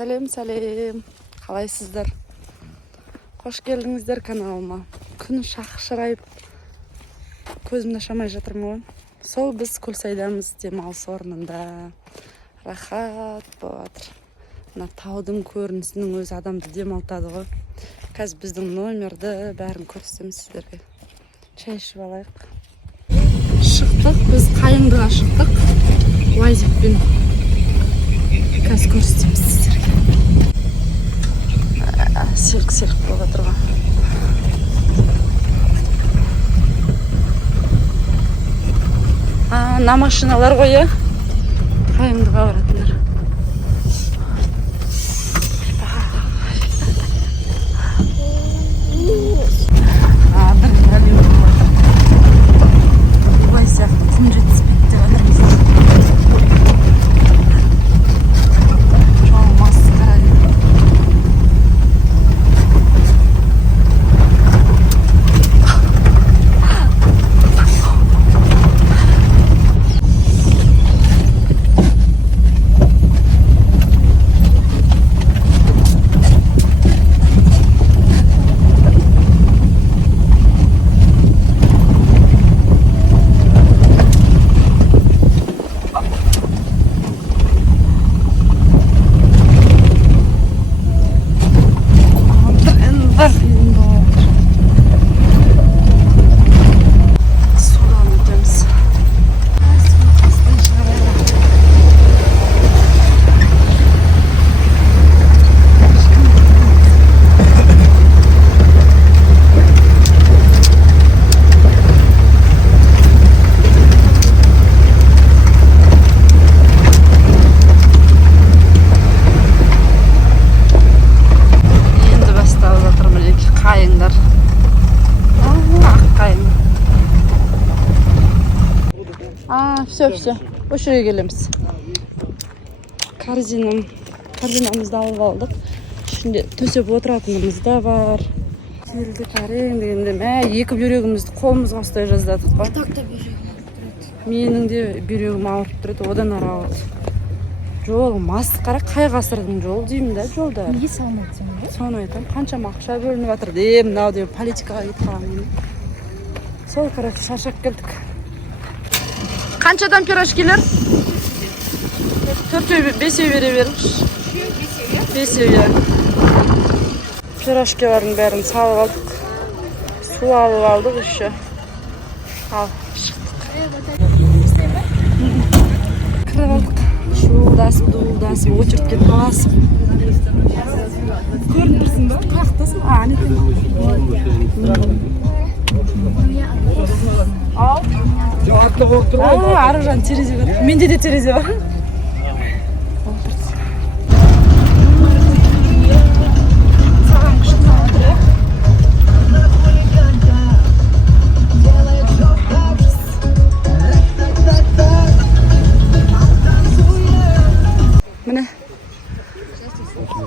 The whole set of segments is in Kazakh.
Сәлем, қалайсыздар? Қош келдіңіздер каналыма. Күн шақшырайып, көзімді ашамай жатырмын. Сол біз Көлсайдамыз, демалыс орнында. Рахат болады. Мына таудың көрінісінің өзі адамды демалтады ғой. Қазір біздің номерді бәрін көрсетемін сіздерге. Шай ішіп алайық. Шықтық, біз Қайыңдыға шықтық. Уайзикпен. Қазір көрсетеміз сіздерге. Серік болып отырған. На машиналар ғой, Қайыңдыға баратындар. Бұлай сияқты күн жетіспейді деп отырмыз. Все. Осы жерге келеміз. Корзинамызды алып алдық. Ішінде төсеп отыратынымыз да бар. Келдік әрең дегенде, екі бүйрегімізді қолымызға ұстай жаздадық қой. Тақта бүйрегім ауырып тұрады. Менің де бүйрегім ауырып тұрады, одан ары ауырады. Жол масқара, қай ғасырдың жол деймін да, жолда. Неге салматсың ба? Соны айтам, қаншама ақша бөлініп жатыр деймін, мынау деп политикаға кетіп қалған. Сол короче, шаршап келдік. Қаншадан пирожкилер? 4-5 бере беріңіз. 5 пирожкилардың бәрін салып алдық. Су алып алдық еще. Ал, шықтық. Кіріп алдық. Шуылдасып, очередке таласып. Көрініп тұрсың ба? Қаяқтасың? Ал. Атты болып тұр ғой. Ары жан терезе бар. Менде де терезе бар. Міне.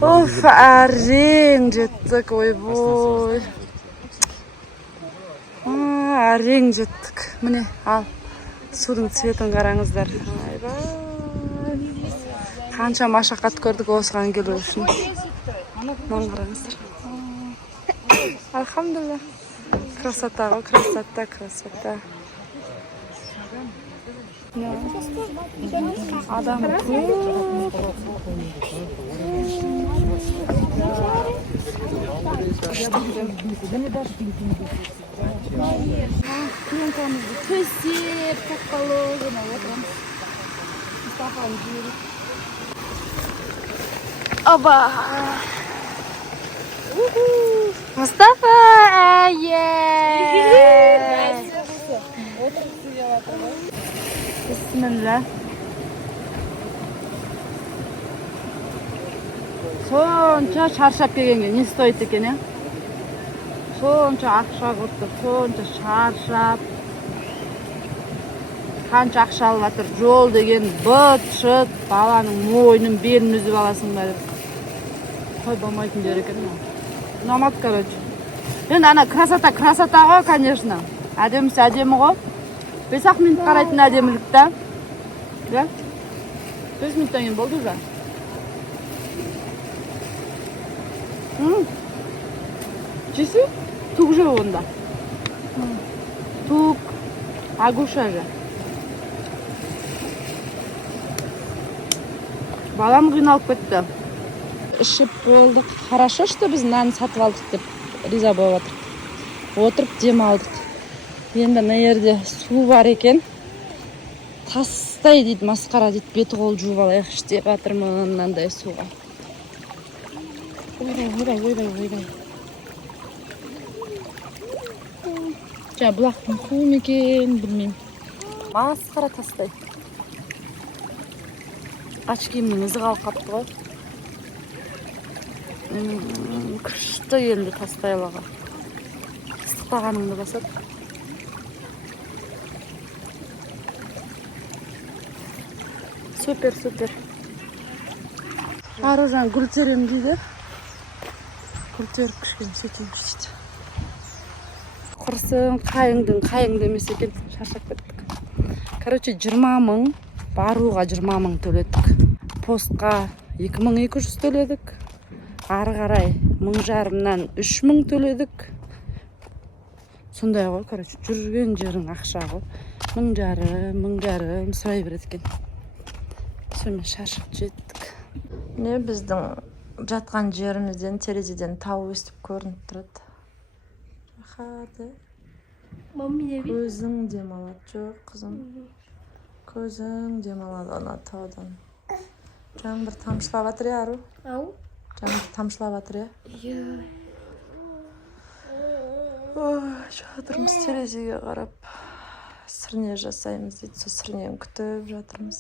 Оф, әрең жеттік, ойбой. Әрең жеттік. Міне, ал. Судың цветін қараңыздар. Қанша машақат көрдік осыған келу үшін. Мұны қараңыздар. Алхамдулилlah. Красота ғой, красота. Адам көп. Пленкамызды төсеп, тақпалығына отырамыз. Стақан жүйрік. Оба! Мұстафа! Бисмилла. Сонша шаршап келгенге не стоит екен, Сонша ақша құртып, сонша шаршап. Қанша ақша алып жатыр, жол деген бұт-шыт, баланың мойнын, белін үзіп аласың ба деп. Қой болмайтын жер екен. Ұнамады, короче. Енді ана красота ғой, конечно. Әдемісі әдемі ғой. 5-ақ минут қарайтын әдемілік та. 5 минуттан кейін болды уже. Жесу? Тук же онда. Тук. Агуша же. Балам қиналып кетті. Ішіп болдық. Хорошо, что біз нан сатып алдық деп риза болып отырып. Отырып дем алдық. Енді мына жерде су бар екен. Тастай дейді, масқара дейді, беті қол жуып алайық деп жатырмын мынандай суға. Ойбай. Жаңа бұлақтың суы ма екен, білмеймін. Масқара тастай. Ач киімнің ізі қалып қапты ғой. Күшті енді тастайлаға. Қыстықтағаныңды басады. Супер. Аружан гүл терем дейді. Гүл теріп кішкене сөйтейінші дейді. Құрсын қайыңды емес екен, шаршап кеттік. Короче, 20 мың, баруға 20 мың төледік. Постқа 2200 төледік. Ары қарай 1500-нан 3000 төледік. Сондай ғой, короче, жүрген жерің ақша ғой. 1500 сұрай береді екен. Сонымен шаршап жеттік. Не біздің жатқан жерімізден, терезеден тау өстіп көрініп тұрады. Жақады. Көзің демалады. Жоқ, қызым. Көзің демалады ана таудан. Жаңбыр тамшылап жатыр, Ару? Ау? Жаңбыр тамшылап жатыр, жатырмыз терезеге қарап. Сірне жасаймыз дейді, сол сірнені күтіп жатырмыз.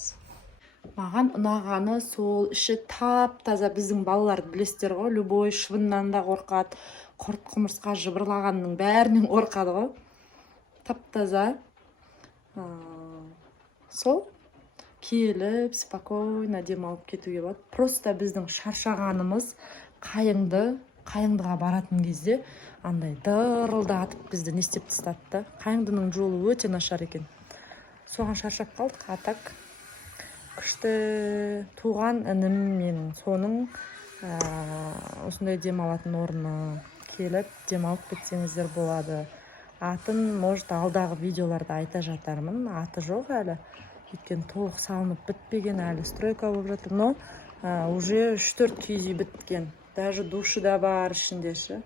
Маған ұнағаны сол іші тап-таза. Біздің балалар білесіздер ғой, любой шыбыннан да қорқады, құрт құмырсқа жыбырлағанның бәрінен қорқады ғой. Тап-таза. Сол келіп, спокойно демалып кетуге болады. Просто біздің шаршағанымыз қайыңдыға баратын кезде андай дырылдатып бізді не істеп тастады. Қайыңдының жолы өте нашар екен. Соған шаршап қалдық, атак. Күшті туған інім менің. Соның осындай демалатын орны келіп, демалып кетсеңіздер болады. Атын, может, алдағы видеоларда айта жатармын. Аты жоқ әлі. Өйткені толық салынып бітпеген әлі. Стройка болып жатыр. Но уже 3-4 киіз үй біткен. Даже душы да бар ішіндеші.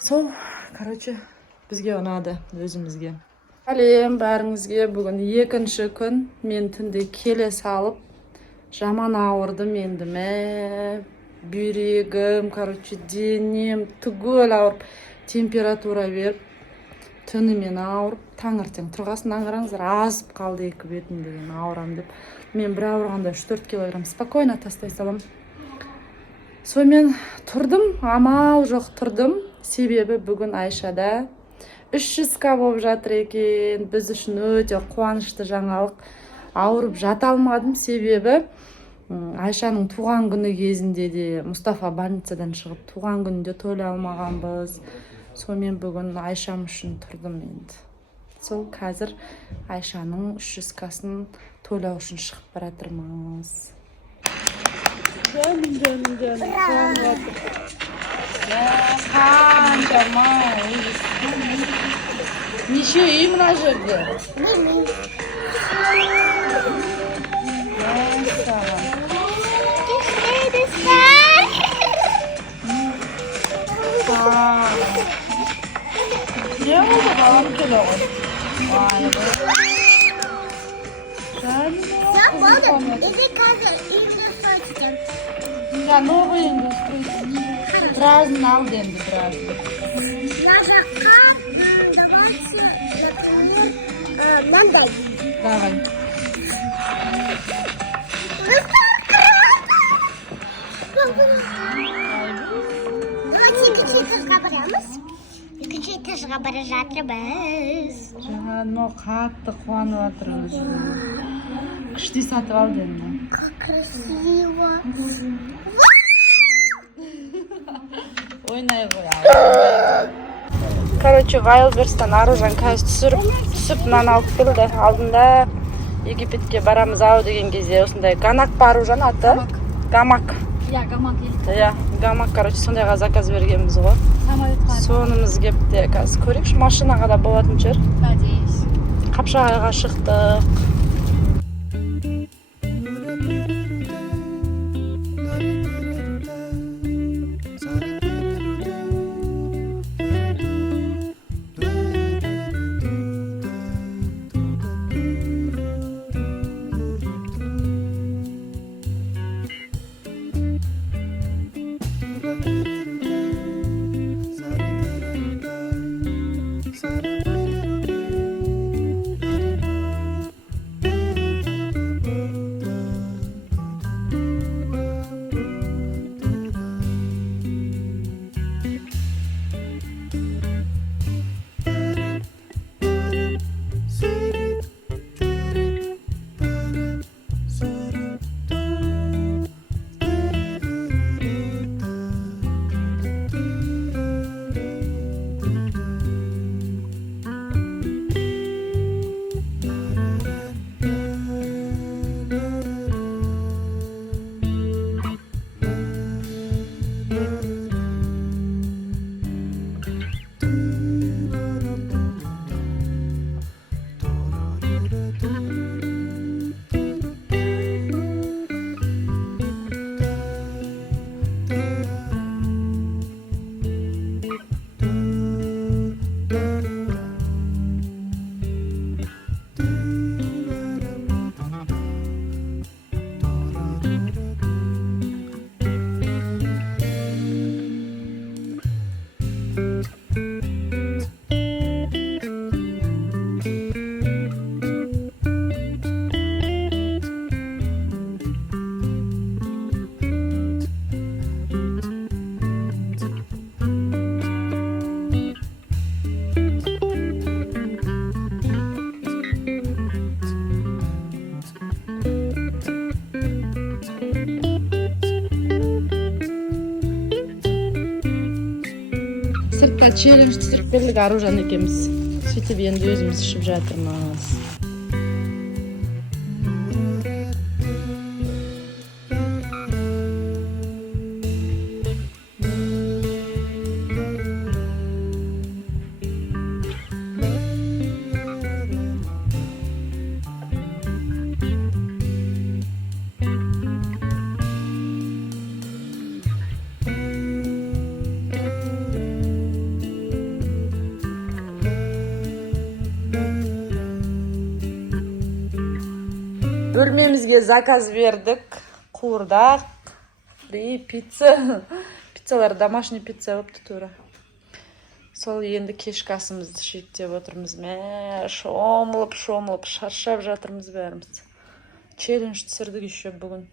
Сол, короче, бізге ұнады, өзімізге. Әлем бәріңізге бүгін екінші күн. Мен түнде келе салып, жаман ауырдым енді. Бүйрегім, короче, денем түгел ауырып, температура беріп, түнімен ауырып, таңертең тұрғасынан қараңыздар, азып қалды екі бетім деген ауырам деп. Мен бір ауырғанда 3-4 килограмм спокойно тастай салам. Сонымен тұрдым, амал жоқ тұрдым. Себебі бүгін Айшада 300к болып жатыр екен. Біз үшін өте қуанышты жаңалық. Ауырып жата алмадым, себебі Айшаның туған күні кезінде де Мұстафа больницадан шығып, туған күнінде тойлай алмағанбыз. Сонымен бүгін Айшам үшін тұрдым енді. Сол қазір Айшаның 300касын тойлау үшін шығып баратырмыз. Жаным. Неше үй мына жерде? Ne oldu bakalım kilo? Vay be. Я понял, иди как индустрия. Да, новый индустрия. Разный алденды, разный. Мандай. Давай. Екінші этажға бара жатырмыз. Жаңа қатты қуанып жатырмыз. Күшті сатып алды енді. Как красиво. Ойнай қой. Короче, Вайлдберстан Аружан қазір түсіп нан алып келді. Алдында Египетке барамыз ау деген кезде осындай ганак бар Аружан аты. Гамак. иә гамак елді иә гамак короче сондайға заказ бергенбіз ғой самолетқа сонымыз кепті қазір көрейікші машинаға да болатын шығар надеюсь Қапшағайға шықтық сыртта челлендж түсіріп бердік Аружан екеуміз сөйтіп енді өзіміз ішіп жатырмыз бөлмемізге заказ бердік қуырдақ фри пицца пиццалар домашний пицца болыпты тура сол енді кешкі асымызды ішейік деп отырмыз мә шомылып шаршап жатырмыз бәріміз челлендж түсірдік еще бүгін